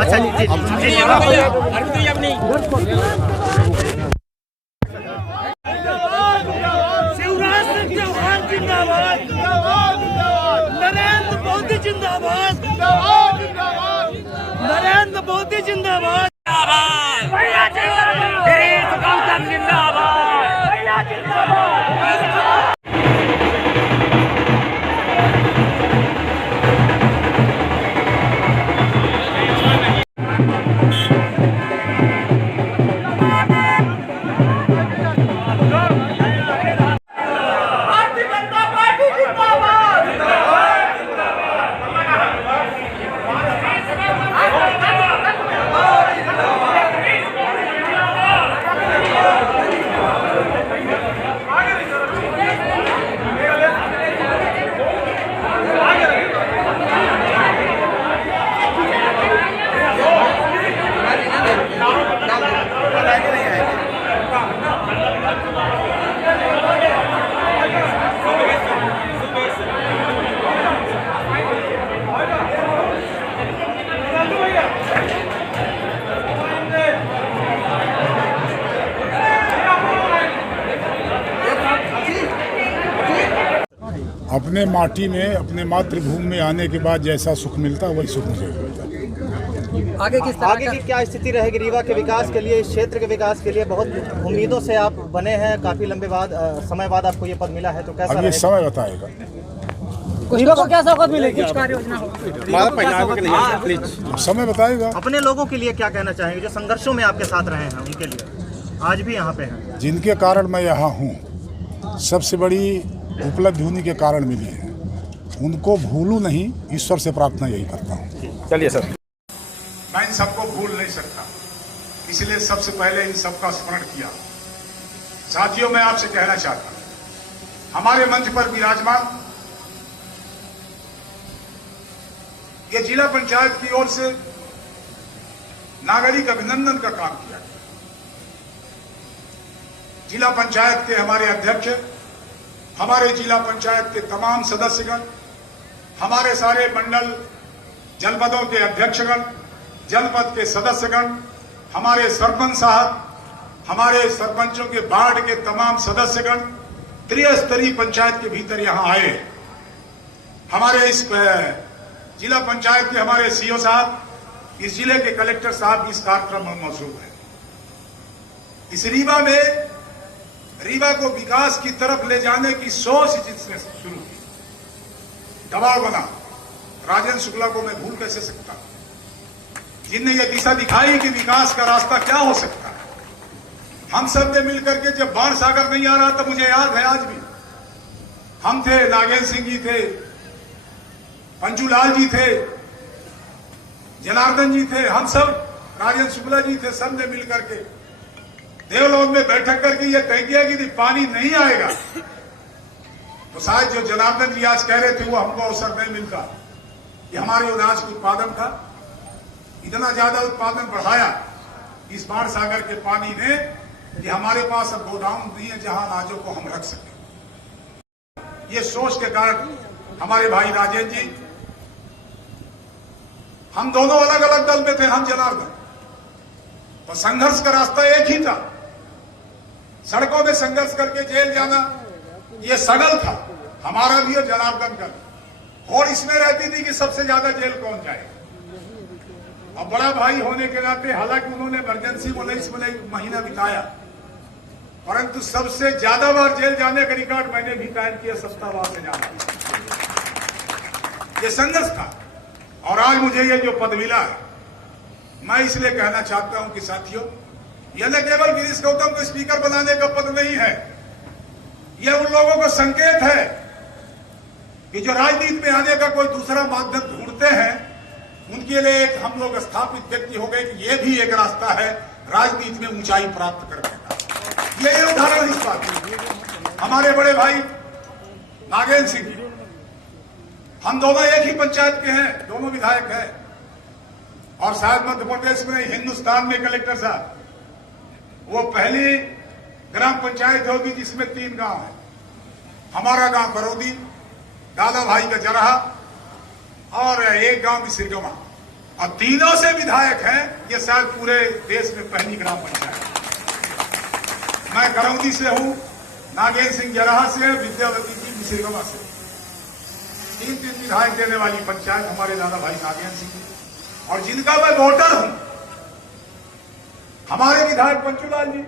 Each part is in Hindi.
अच्छा जी शिवराज सिंह चौहान जिंदाबाद, नरेंद्र मोदी जिंदाबाद, नरेंद्र मोदी जिंदाबाद, गौतम जिंदाबाद। अपने माटी में, अपने मातृभूमि में आने के बाद जैसा सुख मिलता है वही सुख मुझे मिलता है। आगे की क्या स्थिति रहेगी रीवा के विकास के लिए, इस क्षेत्र के विकास के लिए? बहुत उम्मीदों से आप बने हैं, काफी लंबे समय बाद आपको ये पद मिला है, तो कैसा? अब ये समय बताएगा। रीवा को क्या सौगात मिलेगी? कुछ कार्य योजना समय बताएगा। अपने लोगों के लिए क्या कहना चाहेंगे जो संघर्षों में आपके साथ रहे हैं, उनके लिए आज भी यहाँ पे हैं? जिनके कारण मैं यहाँ हूँ, सबसे बड़ी उपलब्धि उन्हीं के कारण मिली है, उनको भूलूं नहीं, ईश्वर से प्रार्थना यही करता हूँ। चलिए सर। मैं इन सबको भूल नहीं सकता, इसलिए सबसे पहले इन सबका स्मरण किया। साथियों, मैं आपसे कहना चाहता हूं, हमारे मंच पर विराजमान ये जिला पंचायत की ओर से नागरिक अभिनंदन का काम किया गया। जिला पंचायत के हमारे अध्यक्ष, हमारे जिला पंचायत के तमाम सदस्यगण, हमारे सारे मंडल जनपदों के अध्यक्षगण, जनपद के सदस्यगण, हमारे सरपंच साहब, हमारे सरपंचों के वार्ड के तमाम सदस्यगण त्रिस्तरीय पंचायत के भीतर यहां आए। हमारे इस जिला पंचायत के हमारे सीओ साहब, इस जिले के कलेक्टर साहब भी इस कार्यक्रम में मौजूद है। इस रीवा को विकास की तरफ ले जाने की सोच जिसने शुरू की, दबाव बना। राजेंद्र शुक्ला को मैं भूल कैसे सकता, जिनने ये दिशा दिखाई कि विकास का रास्ता क्या हो सकता है। हम सब ने मिलकर के जब बाण सागर नहीं आ रहा था, मुझे याद है आज भी, हम थे, नागेंद्र सिंह जी थे, पंचूलाल जी थे, जनार्दन जी थे, हम सब, राजेंद्र शुक्ला जी थे, सब ने मिलकर के देवलोक में बैठक करके ये तय किया कि पानी नहीं आएगा तो शायद जो जनार्दन जी आज कह रहे थे वो हमको अवसर नहीं मिलता। कि हमारे अनाज के उत्पादन का इतना ज्यादा उत्पादन बढ़ाया इस बाण सागर के पानी ने कि हमारे पास अब गोदाम नहीं है जहां अनाजों को हम रख सकें। ये सोच के कारण हमारे भाई राजेंद्र जी, हम दोनों अलग अलग दल में थे, हम जनार्दन, तो संघर्ष का रास्ता एक ही था। सड़कों में संघर्ष करके जेल जाना ये सगल था, हमारा भी और जनार्दन का भी। और इसमें रहती थी कि सबसे ज्यादा जेल कौन जाए। अब बड़ा भाई होने के नाते हालांकि उन्होंने इमरजेंसी में 19 महीना बिताया, परंतु सबसे ज्यादा बार जेल जाने का रिकॉर्ड मैंने भी कायम किया, सत्तावार से ज्यादा। ये संघर्ष था और आज मुझे ये जो पद मिला है, मैं इसलिए कहना चाहता हूं कि साथियों, यह न केवल गिरीश गौतम को स्पीकर बनाने का पद नहीं है, यह उन लोगों का संकेत है कि जो राजनीति में आने का कोई दूसरा माध्यम ढूंढते हैं, उनके लिए एक हम लोग स्थापित व्यक्ति हो गए कि यह भी एक रास्ता है राजनीति में ऊंचाई प्राप्त करने का। यही उदाहरण इस बात की। हमारे बड़े भाई नागेंद्र सिंह, हम दोनों एक ही पंचायत के हैं, दोनों विधायक हैं, और शायद मध्य प्रदेश में, हिंदुस्तान में कलेक्टर साहब, वो पहली ग्राम पंचायत होगी जिसमें 3 गांव है। हमारा गांव करौदी, दादा भाई का जरहा, और एक गांव की सिरगवा, और तीनों से विधायक हैं। ये शायद पूरे देश में पहली ग्राम पंचायत। मैं करौंदी से हूं, नागेंद्र सिंह जराहा से, विद्यावती जी मिसिरगवा से। तीन विधायक देने वाली पंचायत हमारे दादा भाई नागेंद्र सिंह जी, और जिनका मैं वोटर हूं हमारे विधायक पंचूलाल जी।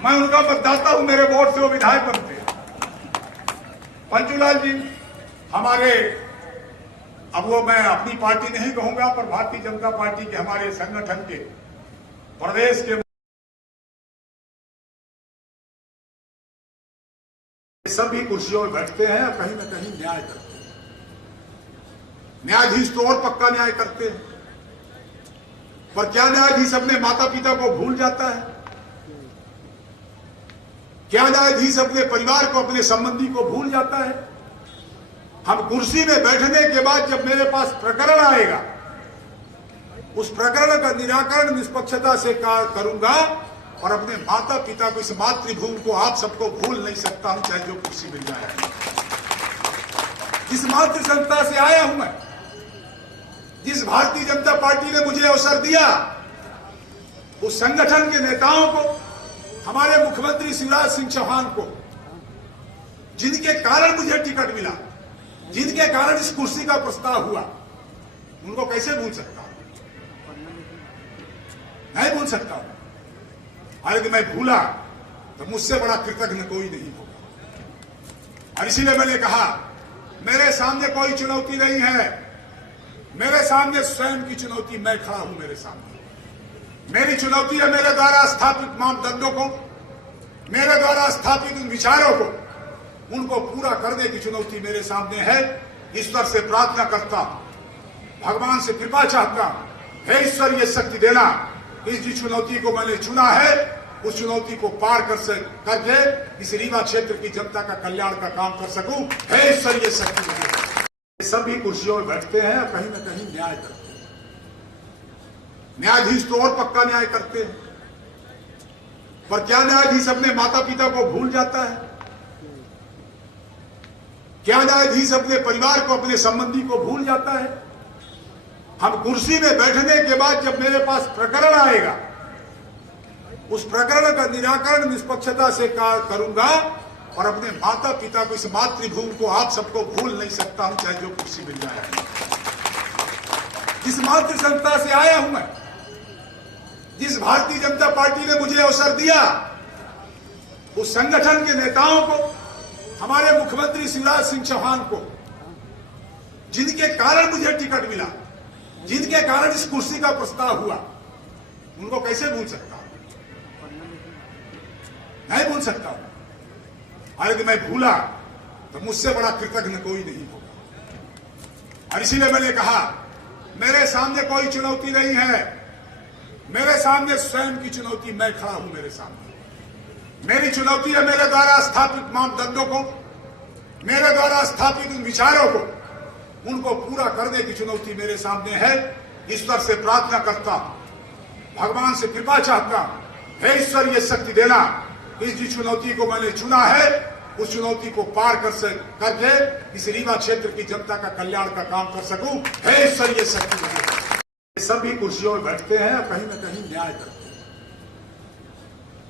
मैं उनका मतदाता हूं, मेरे वोट से वो विधायक बनते हैं। पंचूलाल जी हमारे, अब वो मैं अपनी पार्टी नहीं कहूंगा, पर भारतीय जनता पार्टी के हमारे संगठन के प्रदेश के सभी कुर्सियों में बैठते हैं और कहीं न कहीं न्याय करते हैं। न्यायाधीश तो और पक्का न्याय करते हैं, पर क्या न्यायाधीश अपने माता पिता को भूल जाता है? क्या न्यायाधीश अपने परिवार को, अपने संबंधी को भूल जाता है? हम कुर्सी में बैठने के बाद जब मेरे पास प्रकरण आएगा, उस प्रकरण का निराकरण निष्पक्षता से करूंगा, और अपने माता पिता को, इस मातृभूमि को, आप सबको भूल नहीं सकता हूं, चाहे जो कुर्सी मिल जाए। जिस मातृ संस्था से आया हूं मैं, जिस भारतीय जनता पार्टी ने मुझे अवसर दिया, उस संगठन के नेताओं को, हमारे मुख्यमंत्री शिवराज सिंह चौहान को, जिनके कारण मुझे टिकट मिला, जिनके कारण इस कुर्सी का प्रस्ताव हुआ, उनको कैसे भूल सकता हूं? नहीं भूल सकता हूं। और यदि मैं भूला तो मुझसे बड़ा कृतज्ञ कोई नहीं होगा। और इसीलिए मैंने कहा, मेरे सामने कोई चुनौती नहीं है, मेरे सामने स्वयं की चुनौती, मैं खड़ा हूं मेरे सामने। मेरी चुनौती है मेरे द्वारा स्थापित मापदंडों को, मेरे द्वारा स्थापित उन विचारों को, उनको पूरा करने की चुनौती मेरे सामने है। ईश्वर से प्रार्थना करता हूं, भगवान से कृपा चाहता हूं, हे ईश्वर ये शक्ति देना, इस जिस चुनौती को मैंने चुना है, उस चुनौती को पार करके इस रीवा क्षेत्र की जनता का कल्याण का काम कर सकूं। हे ईश्वर ये शक्ति देना। सभी कुर्सियों में बैठते हैं और कहीं न कहीं न्याय करते हैं। न्यायाधीश तो और पक्का न्याय करते हैं, पर क्या न्यायाधीश अपने माता पिता को भूल जाता है? क्या न्यायाधीश अपने परिवार को, अपने संबंधी को भूल जाता है? हम कुर्सी में बैठने के बाद जब मेरे पास प्रकरण आएगा, उस प्रकरण का निराकरण निष्पक्षता से करूंगा, और अपने माता पिता को, इस मातृभूमि को, आप सबको भूल नहीं सकता हूं, चाहे जो कुर्सी मिल जाए। जिस मातृ संस्था से आया हूं मैं, जिस भारतीय जनता पार्टी ने मुझे अवसर दिया, उस संगठन के नेताओं को, हमारे मुख्यमंत्री शिवराज सिंह चौहान को, जिनके कारण मुझे टिकट मिला, जिनके कारण इस कुर्सी का प्रस्ताव हुआ, उनको कैसे भूल सकता हूं? नहीं भूल सकता हूं। और यदि मैं भूला तो मुझसे बड़ा कृतज्ञ कोई नहीं होगा। और इसीलिए मैंने कहा, मेरे सामने कोई चुनौती नहीं है, मेरे सामने स्वयं की चुनौती, मैं खड़ा हूं मेरे सामने। मेरी चुनौती है मेरे द्वारा स्थापित मापदंडों को, मेरे द्वारा स्थापित उन विचारों को, उनको पूरा करने की चुनौती मेरे सामने है। ईश्वर से प्रार्थना करता हूं, भगवान से कृपा चाहता हूं, हे ईश्वर ये शक्ति देना, इस जिस चुनौती को मैंने चुना है, उस चुनौती को पार करके इस रीवा क्षेत्र की जनता का कल्याण का काम कर सकूं। हे ईश्वर ये शक्ति देना। सभी कुर्सियों में बैठते हैं और कहीं न कहीं न्याय करते हैं।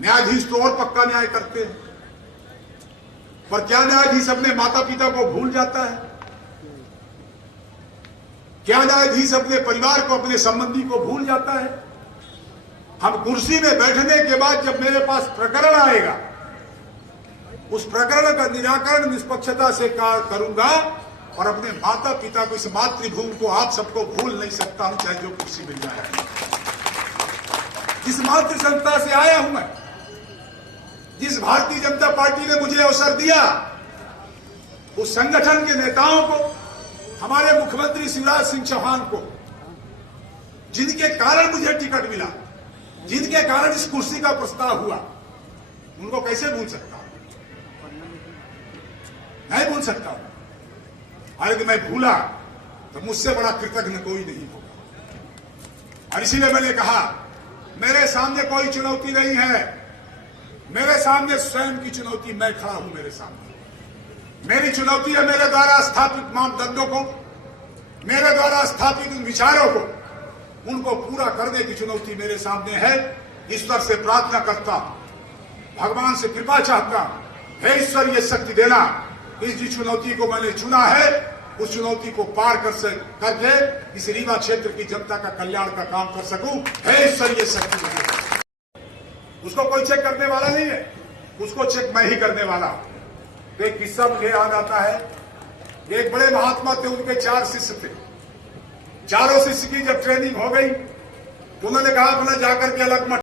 न्यायाधीश तो और पक्का न्याय करते हैं, पर क्या न्यायाधीश अपने माता पिता को भूल जाता है? क्या न्यायाधीश अपने परिवार को, अपने संबंधी को भूल जाता है? हम कुर्सी में बैठने के बाद जब मेरे पास प्रकरण आएगा, उस प्रकरण का निराकरण निष्पक्षता से करूंगा, और अपने माता पिता को, इस मातृभूमि को, आप सबको भूल नहीं सकता हूं, चाहे जो कुर्सी मिल जाए। जिस मातृ संस्था से आया हूं मैं, जिस भारतीय जनता पार्टी ने मुझे अवसर दिया, उस संगठन के नेताओं को, हमारे मुख्यमंत्री शिवराज सिंह चौहान को, जिनके कारण मुझे टिकट मिला, जिनके कारण इस कुर्सी का प्रस्ताव हुआ, उनको कैसे भूल सकता हूं? नहीं भूल सकता हूं। और यदि मैं भूला तो मुझसे बड़ा कृतज्ञ कोई नहीं होगा। और इसीलिए मैंने कहा, मेरे सामने कोई चुनौती नहीं है, मेरे सामने स्वयं की चुनौती, मैं खड़ा हूं मेरे सामने। मेरी चुनौती है मेरे द्वारा स्थापित मापदंडों को, मेरे द्वारा स्थापित उन विचारों को, उनको पूरा करने की चुनौती मेरे सामने है। ईश्वर से प्रार्थना करता, भगवान से कृपा चाहता, हे ईश्वर ये शक्ति देना, इस जिस चुनौती को मैंने चुना है उस चुनौती को पार करके इस रीवा क्षेत्र की जनता का कल्याण का काम कर सकूं। हे ईश्वर ये शक्ति देना। उसको कोई चेक करने वाला नहीं है, उसको चेक मैं ही करने वाला। तो एक किस्सा मुझे याद आता है। एक बड़े महात्मा थे, उनके 4 शिष्य थे। चारों शिष्य की जब ट्रेनिंग हो गई तो उन्होंने कहा अपना जाकर के अलग मत